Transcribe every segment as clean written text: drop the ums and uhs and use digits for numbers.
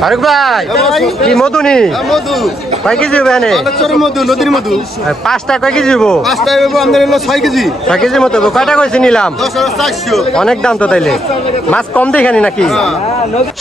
ফারুক ভাই কি মধু নি মধু কয় কেজি হবে এনে মধু নদীর মধু 5টা কয় কেজি হবো 5টা আমাদের হলো 6 কেজি 6 কেজি মতো কয়টা কইছি নিলাম 10400 অনেক দাম তো তাইলে মাছ কম দেখানি নাকি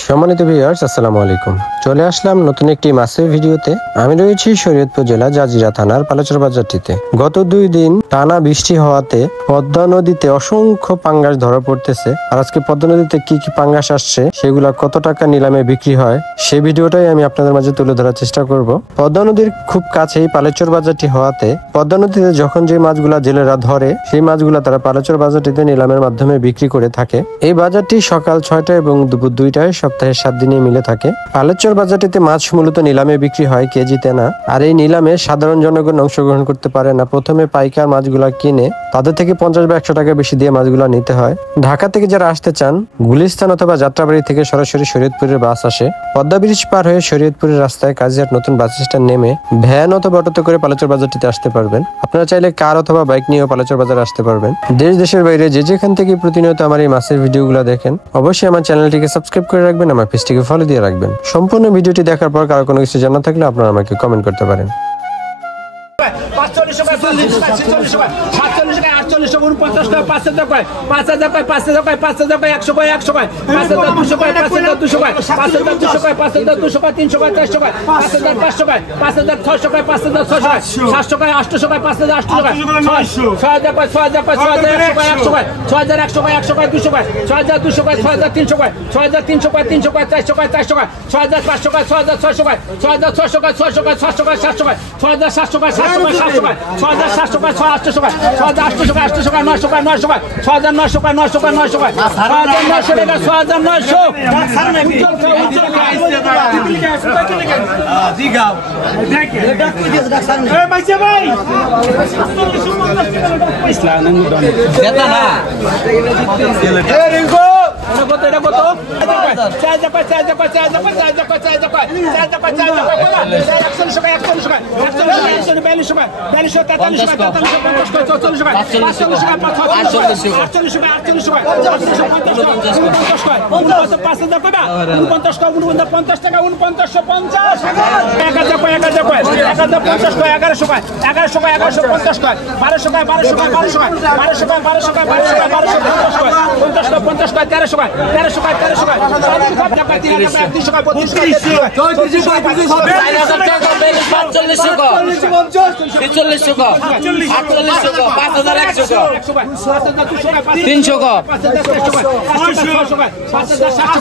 সম্মানিত ভিউয়ার্স আসসালামু আলাইকুম চলে আসলাম নতুন একটি মাছের ভিডিওতে আমি রয়েছি শরীয়তপুর জেলা জাজিরা থানার পালাচর বাজারটিতে গত 2 দিন টানা বৃষ্টি হওয়াতে পদ্মা নদীতে অসংখ্য পাঙ্গাস ধরা পড়তেছে আর আজকে পদ্মা নদীতে কি কি পাঙ্গাস আসছে সেগুলা কত টাকা নিলামে বিক্রি হয় সেই ভিডিওটাই আমি আপনাদের মাঝে তুলে ধরার চেষ্টা করব পদ্মা নদীর খুব কাছেই পালাচর বাজারটি হওয়াতে পদ্মা নদীতে যখন যে মাছগুলা জেলেরা ধরে সেই মাছগুলা তারা পালাচর বাজারটিতে নিলামের মাধ্যমে বিক্রি করে থাকে এই বাজারটি সকাল 6টা এবং দুপুর 2টায় সপ্তাহে 7 দিনে মিলে থাকে পালাচর বাজারটিতে মাছ মূলত নিলামে বিক্রি হয় কেজিতে না আর এই নিলামে সাধারণ জনগণ অংশগ্রহণ করতে পারে না প্রথমে পাইকার মাছগুলা কিনে তাদের থেকে 50 বা 100 টাকা বেশি দিয়ে মাছগুলা নিতে হয় ঢাকা থেকে যারা আসতে চান গুলিস্তান অথবা যাত্রাবাড়ি থেকে সরাসরি শরীয়তপুরের বাস আসে পদ্মা ব্রিজ পার হয়ে শরীয়তপুরের রাস্তায় কাজিয়াট নতুন বাস স্ট্যান্ড নেমে ভ্যান অথবা অটোতে করে পালাচর বাজারটিতে আসতে পারবেন আপনারা চাইলে কার অথবা বাইক নিয়েও পালাচর বাজার আসতে পারবেন দেশ দেশের বাইরে যে যেখান থেকে প্রতিনিয়ত আমার এই মাছের ভিডিওগুলো দেখেন অবশ্যই আমার চ্যানেলটিকে সাবস্ক্রাইব করে রাখবেন আমার পেজটিকে ফলো দিয়ে রাখবেন সম্পূর্ণ ভিডিওটি দেখার পর কারো কোনো কিছু জানা থাকলে আপনারা আমাকে কমেন্ট করতে পারেন 45 টাকা 46 টাকা 46 টাকা 47 টাকা 48 টাকা 49 টাকা 5000 টাকা 5000 টাকা 5000 টাকা 5000 টাকা 100 টাকা 100 টাকা 5200 টাকা 5200 টাকা 5200 টাকা 5200 টাকা 300 টাকা 400 টাকা 5500 টাকা 5600 টাকা 5600 টাকা 700 টাকা 800 টাকা 5800 টাকা 6000 টাকা 6000 টাকা 6100 টাকা 6100 টাকা 100 টাকা 200 টাকা 6200 টাকা 6300 টাকা 6300 টাকা 300 টাকা 400 টাকা 400 টাকা 6500 টাকা 6600 টাকা 6600 টাকা 600 টাকা 700 টাকা 700 টাকা 6700 টাকা 700 টাকা 700 টাকা 6700 টাকা 800 টাকা 6800 টাকা 800 টাকা 900 টাকা 900 টাকা 6900 টাকা 900 টাকা 900 টাকা 6900 টাকা 6900 জি গাও দেখে এটা কই দিছ ডাক্তার এ ভাইছে ভাই ইসলাম নন্দন দেতা না এ রিঙ্কো এটা কত চাই যা চাই যা চাই যা চাই যা চাই যা চাই যা চাই যা 140 টাকা 140 টাকা 140 টাকা 42 টাকা 43 টাকা 44 টাকা 45 টাকা 48 টাকা 48 টাকা 48 টাকা 50 টাকা 50 টাকা 50 টাকা 4950 টাকা 1050 টাকা 1150 টাকা 1150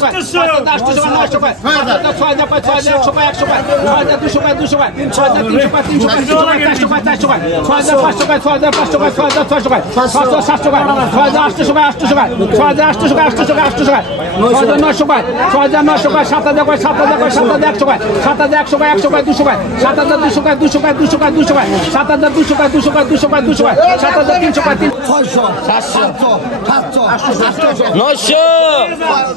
টাকা 1150 টাকা 1200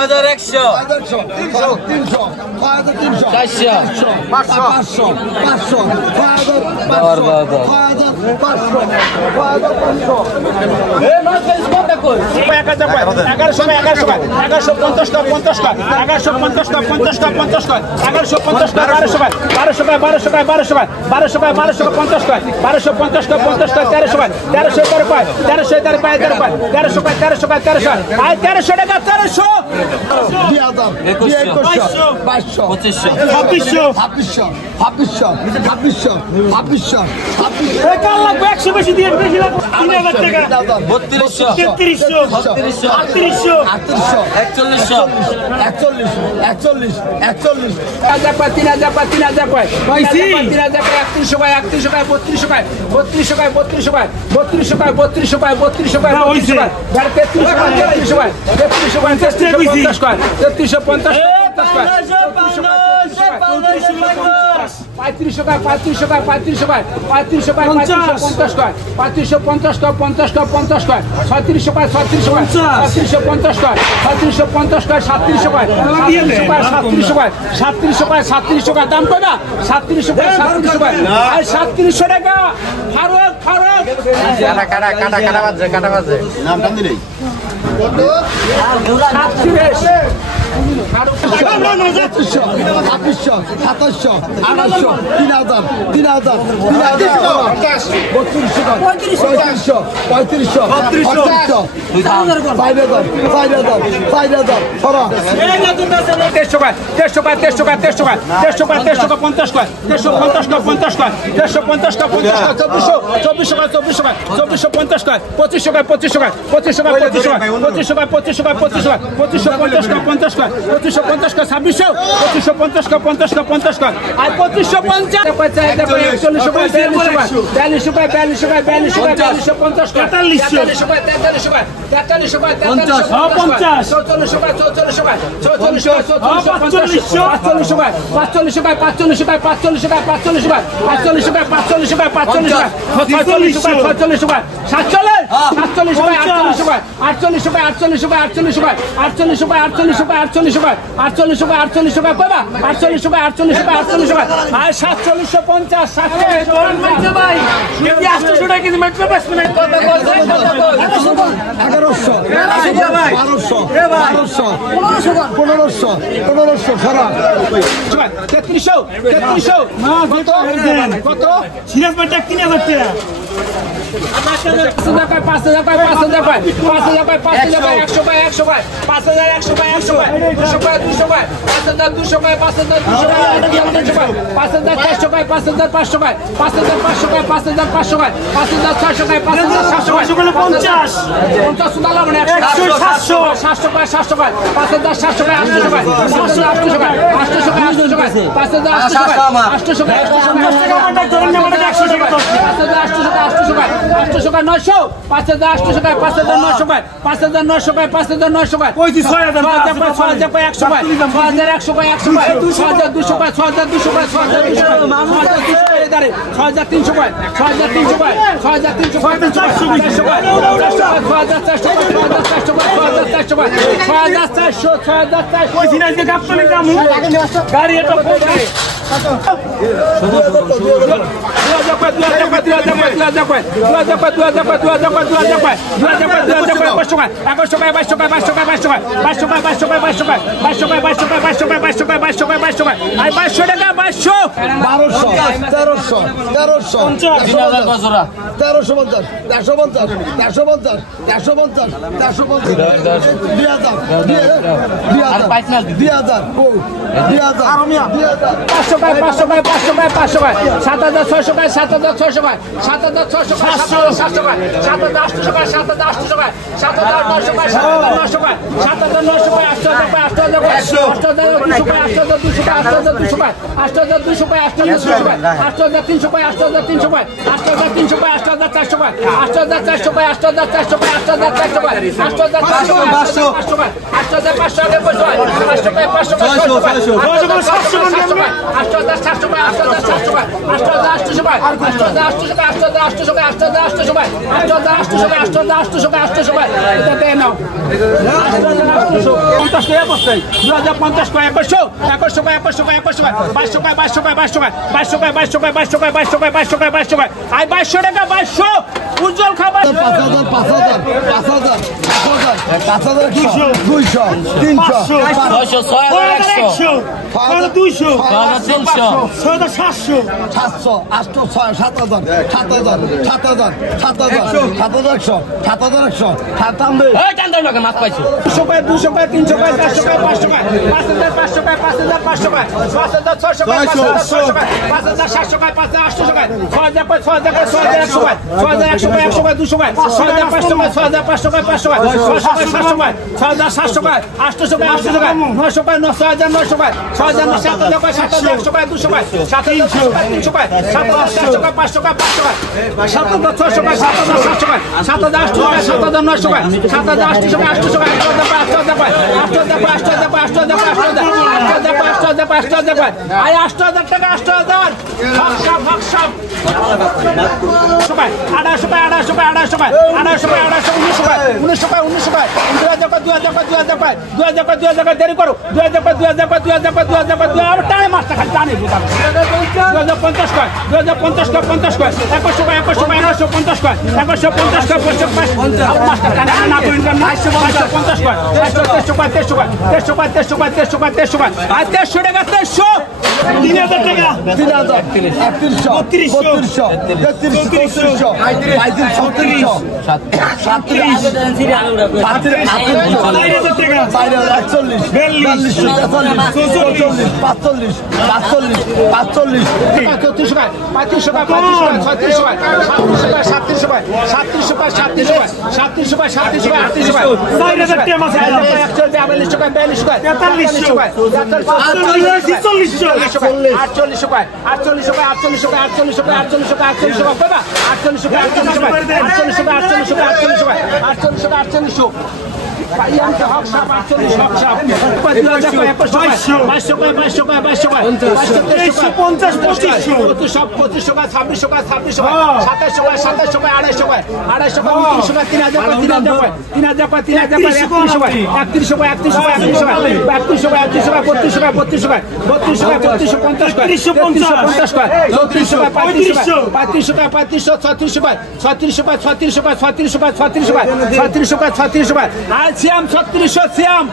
টাকা 1200 টাকা 1200 টাকা 1200 টাকা 1200 টাকা 1200 টাকা 50 টাকা 1300 টাকা 1300 টাকা 1300 টাকা 1300 টাকা 300 টাকা 32 টাকা 33 টাকা 40 টাকা 45 টাকা 43 টাকা 48 টাকা 5100 টাকা 300 টাকা 500 টাকা 700 টাকা 800 টাকা 900 টাকা 100 টাকা 100 টাকা 200 টাকা 200 টাকা 300 টাকা 300 টাকা 400 টাকা 400 টাকা 6500 টাকা 6500 টাকা 6700 টাকা 800 টাকা 800 টাকা 6800 টাকা 800 টাকা 800 টাকা 6900 টাকা 6900 টাকা 7000 টাকা 7000 টাকা 7100 টাকা 100 টাকা 200 টাকা 7200 টাকা 200 টাকা 200 টাকা 200 টাকা 7200 টাকা 200 টাকা 200 টাকা 200 টাকা 7300 টাকা 600 700 800 900 6100 300 400 500 টাকা Acho 8,000 কয় আয় 8,000 টাকা 8,000 হক সব সবাই 2,500 কয় 2,500 কয় 2,500 কয় 1900 কয় 2,000 কয় 2,000 কয় 2,000 কয় দেরি করো 2,000 কয় 2,000 আবার টানে মাছটা খালি টানে 2,050 কয় 2,050 কয় 50 কয় 2100 কয় 150 কয় 150 কয় 50 আবার মাছটা টানে না করেন না 550 কয় 300 কয় 300 কয় 300 কয় 300 কয় 300 কয় 300 কয় আর 300 টাকা 300 3,000 টাকা 3,000 3200 3300 Siam 3600 Siam.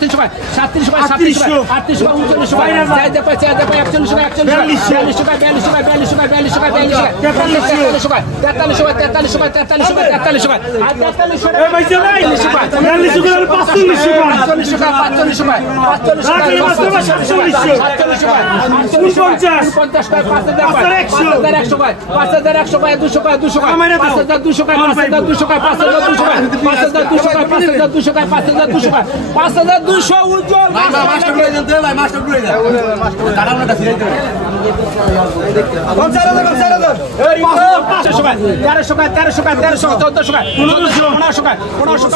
36 37 টাকা 38 টাকা 39 টাকা 40 টাকা 41 টাকা 41 টাকা 41 টাকা 42 টাকা 43 টাকা 43 টাকা 43 টাকা 43 টাকা 43 টাকা 43 টাকা 43 টাকা আর 43 টাকা ভাই ভাই 45 টাকা 45 টাকা 45 টাকা 45 টাকা 50 টাকা 5100 টাকা 5100 টাকা 200 টাকা 200 টাকা 5200 টাকা 5200 টাকা 5200 টাকা 5200 টাকা 5200 টাকা 5200 উজ্জ্বল মাস্টার করে দেন ভাই মাস্টার করে দেন কাটানোটা ফিরে দিন 5000 1300 টাকা 1300 টাকা 1400 টাকা 1500 টাকা 1500 টাকা 1600 টাকা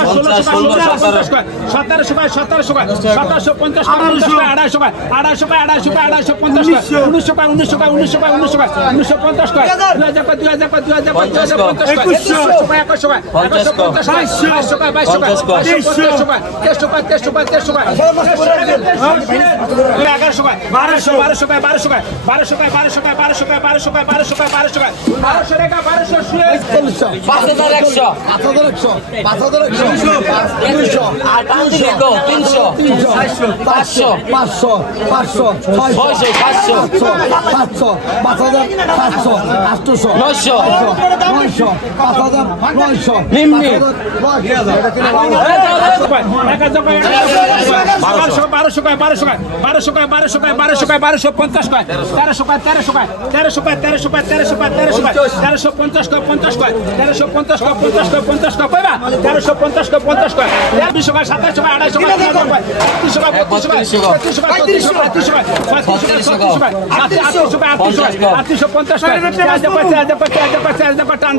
1700 টাকা 1700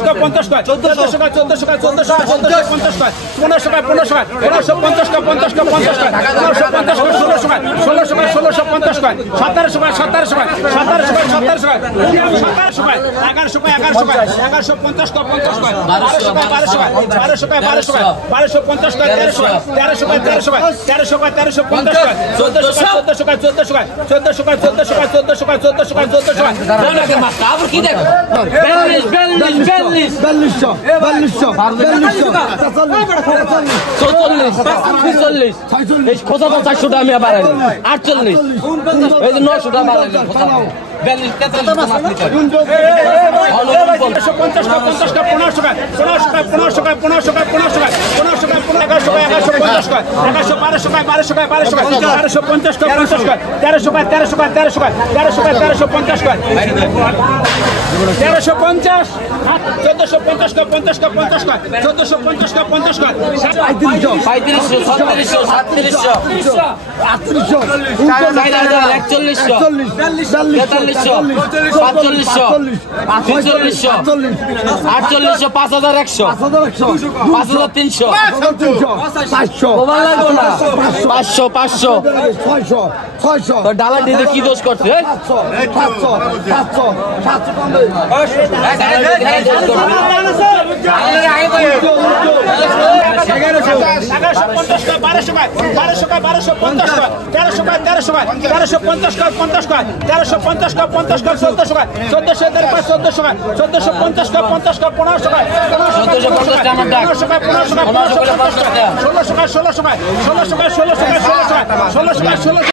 টাকা 1750 টাকা 250 টাকা 250 টাকা 250 টাকা 1900 টাকা 1900 টাকা 1900 টাকা 1900 টাকা 1950 টাকা 2000 টাকা 2050 টাকা 2100 টাকা 2150 টাকা 2200 টাকা 2200 টাকা 2300 টাকা 2300 টাকা 1100 টাকা 1200 টাকা 1200 টাকা 1200 টাকা 1200 টাকা 1200 টাকা 1200 টাকা 1200 টাকা 1200 টাকা 1200 টাকা 1200 5100 আমি আবার 48 এই যে 900 টাকা বাড়াইলাম 500 ডালা দিতে কি দোষ করছে